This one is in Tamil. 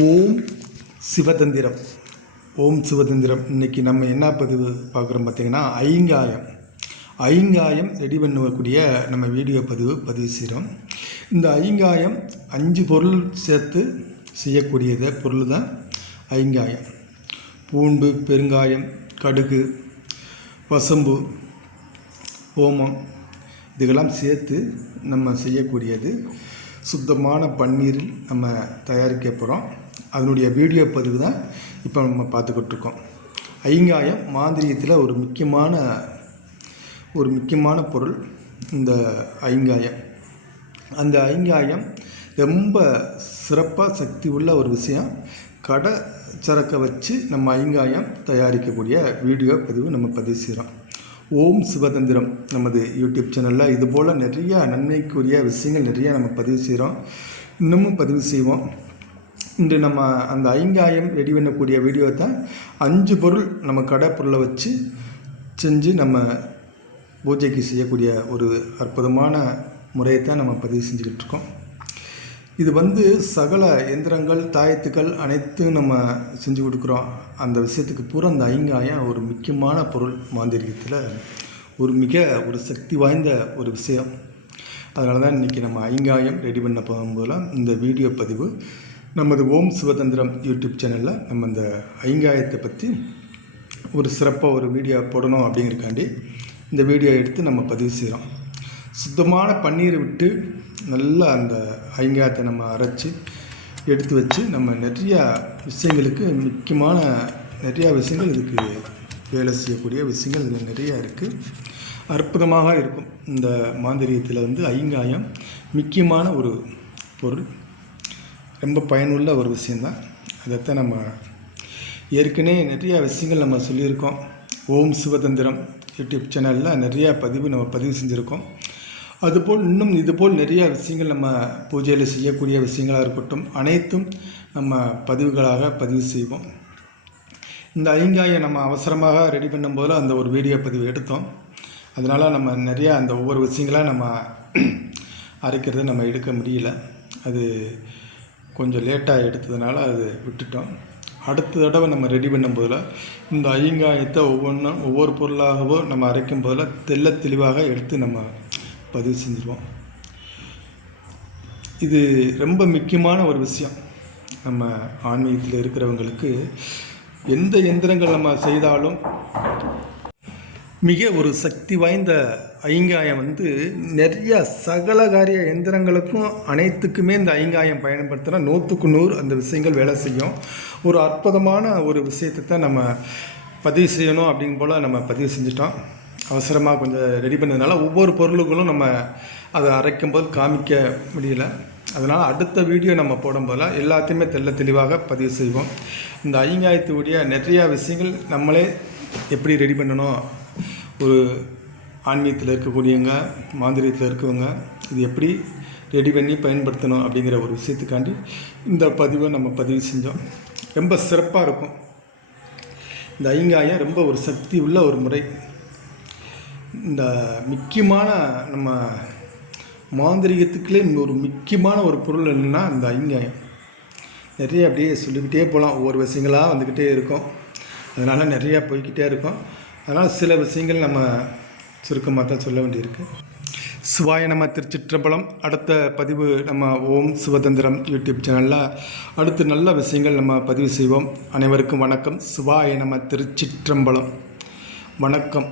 ஓம் சிவதந்திரம். ஓம் சிவதந்திரம். இன்றைக்கி நம்ம என்ன பதிவு பார்க்குறோம் பார்த்திங்கன்னா, ஐங்காயம் ரெடி பண்ணக்கூடிய நம்ம வீடியோ பதிவு செய்கிறோம். இந்த ஐங்காயம் 5 பொருள் சேர்த்து செய்யக்கூடியது பொருள் தான் ஐங்காயம். பூண்டு, பெருங்காயம், கடுகு, வசம்பு, ஓமம் இதுக்கெல்லாம் சேர்த்து நம்ம செய்யக்கூடியது. சுத்தமான பன்னீரில் நம்ம தயாரிக்க போகிறோம். அதனுடைய வீடியோ பதிவு தான் இப்போ நம்ம பார்த்துக்கிட்டு இருக்கோம். ஐங்காயம் மாந்திரீகத்தில் ஒரு முக்கியமான பொருள் இந்த ஐங்காயம். அந்த ஐங்காயம் ரொம்ப சிறப்பாக சக்தி உள்ள ஒரு விஷயம். கடை சரக்கை வச்சு நம்ம ஐங்காயம் தயாரிக்கக்கூடிய வீடியோ பதிவு நம்ம பதிவு செய்கிறோம். ஓம் சிவதந்திரம் நமது யூடியூப் சேனலில் இதுபோல் நிறைய நன்மைக்குரிய விஷயங்கள் நிறைய நம்ம பதிவு செய்கிறோம், இன்னமும் பதிவு செய்வோம். இன்று நம்ம அந்த ஐங்காயம் ரெடி பண்ணக்கூடிய வீடியோ தான் 5 பொருள் நம்ம கடை பொருளை வச்சு செஞ்சு நம்ம பூஜைக்கு செய்யக்கூடிய ஒரு அற்புதமான முறையை தான் நம்ம பதிவு செஞ்சுக்கிட்டு இருக்கோம். இது சகல எந்திரங்கள், தாயத்துக்கள் அனைத்தும் நம்ம செஞ்சு கொடுக்குறோம். அந்த விஷயத்துக்கு பூரா அந்த ஐங்காயம் ஒரு முக்கியமான பொருள். மாந்திரிகத்தில் ஒரு சக்தி வாய்ந்த ஒரு விஷயம். அதனால தான் இன்றைக்கி நம்ம ஐங்காயம் ரெடி பண்ண போகும்போதெல்லாம் இந்த வீடியோ பதிவு நமது ஓம் சிவதந்திரம் யூடியூப் சேனலில் நம்ம இந்த ஐங்காயத்தை பற்றி ஒரு சிறப்பாக ஒரு வீடியோ போடணும் அப்படிங்கிறக்காண்டி இந்த வீடியோ எடுத்து நம்ம பதிவு செய்கிறோம். சுத்தமான பன்னீரை விட்டு நல்லா அந்த ஐங்காயத்தை நம்ம அரைச்சி எடுத்து வச்சு நம்ம நிறையா விஷயங்களுக்கு நிறையா விஷயங்கள் இதுக்கு வேலை செய்யக்கூடிய விஷயங்கள் இது நிறையா இருக்குது. அற்புதமாக இருக்கும். இந்த மாந்திரீகத்தில் ஐங்காயம் முக்கியமான ஒரு பொருள், ரொம்ப பயனுள்ள ஒரு விஷயந்தான். அதைத்தான் நம்ம ஏற்கனவே நிறையா விஷயங்கள் நம்ம சொல்லியிருக்கோம். ஓம் சிவதந்திரம் யூடியூப் சேனலில் நிறையா நம்ம பதிவு செஞ்சுருக்கோம். அதுபோல் இன்னும் இதுபோல் நிறையா விஷயங்கள் நம்ம பூஜையில் செய்யக்கூடிய விஷயங்களாக இருக்கட்டும், அனைத்தும் நம்ம பதிவுகளாக பதிவு செய்வோம். இந்த ஐங்காயம் நம்ம அவசரமாக ரெடி பண்ணும்போது அந்த ஒரு வீடியோ பதிவு எடுத்தோம். அதனால் நம்ம நிறையா அந்த ஒவ்வொரு விஷயங்களாக நம்ம அரைக்கிறத நம்ம எடுக்க முடியல. அது கொஞ்சம் லேட்டாக எடுத்ததுனால அது விட்டுட்டோம். அடுத்த தடவை நம்ம ரெடி பண்ணும்போதில் இந்த ஐங்காயத்தை ஒவ்வொரு பொருளாகவோ நம்ம அரைக்கும் போதில் தெளிவாக எடுத்து நம்ம பதிவு செஞ்சுருவோம். இது ரொம்ப முக்கியமான ஒரு விஷயம். நம்ம ஆன்மீகத்தில் இருக்கிறவங்களுக்கு எந்த எந்திரங்கள் நம்ம செய்தாலும் மிக ஒரு சக்தி வாய்ந்த ஐங்காயம் நிறைய சகல காரிய எந்திரங்களுக்கும் அனைத்துக்குமே இந்த ஐங்காயம் பயன்படுத்தினா 100க்கு 100 அந்த விஷயங்கள் வேலை செய்யும். ஒரு அற்புதமான ஒரு விஷயத்தை தான் நம்ம பதிவு செய்யணும் அப்படிங்க போல் நம்ம பதிவு செஞ்சிட்டோம். அவசரமாக கொஞ்சம் ரெடி பண்ணதுனால ஒவ்வொரு பொருளுகளும் நம்ம அதை அரைக்கும்போது காமிக்க முடியல. அதனால் அடுத்த வீடியோ நம்ம போடும்போதெல்லாம் எல்லாத்தையுமே தெளிவாக பதிவு செய்வோம். இந்த ஐங்காயத்துடைய நிறையா விஷயங்கள் நம்மளே எப்படி ரெடி பண்ணணும், ஒரு ஆன்மீகத்தில் இருக்கக்கூடியவங்க, மாந்திரியத்தில் இருக்கவங்க இது எப்படி ரெடி பண்ணி பயன்படுத்தணும் அப்படிங்கிற ஒரு விஷயத்துக்காண்டி இந்த பதிவை நம்ம பதிவு செஞ்சோம். ரொம்ப சிறப்பாக இருக்கும். இந்த ஐங்காயம் ரொம்ப ஒரு சக்தி உள்ள ஒரு முறை. இந்த முக்கியமான நம்ம மாந்திரிகத்துக்குள்ளே ஒரு முக்கியமான ஒரு பொருள் என்னென்னா இந்த ஐங்காயம். நிறைய அப்படியே சொல்லிக்கிட்டே போகலாம். ஒவ்வொரு விஷயங்களாக வந்துக்கிட்டே இருக்கும். அதனால் நிறையா போய்கிட்டே இருக்கும். அதனால் சில விஷயங்கள் நம்ம சுருக்கமாக தான் சொல்ல வேண்டியிருக்கு. சிவாய நம. திருச்சிற்றம்பலம். அடுத்த பதிவு நம்ம ஓம் சிவதந்திரம் யூடியூப் சேனலில் அடுத்து நல்ல விஷயங்கள் நம்ம பதிவு செய்வோம். அனைவருக்கும் வணக்கம். சிவாய நம. திருச்சிற்றம்பலம். வணக்கம்.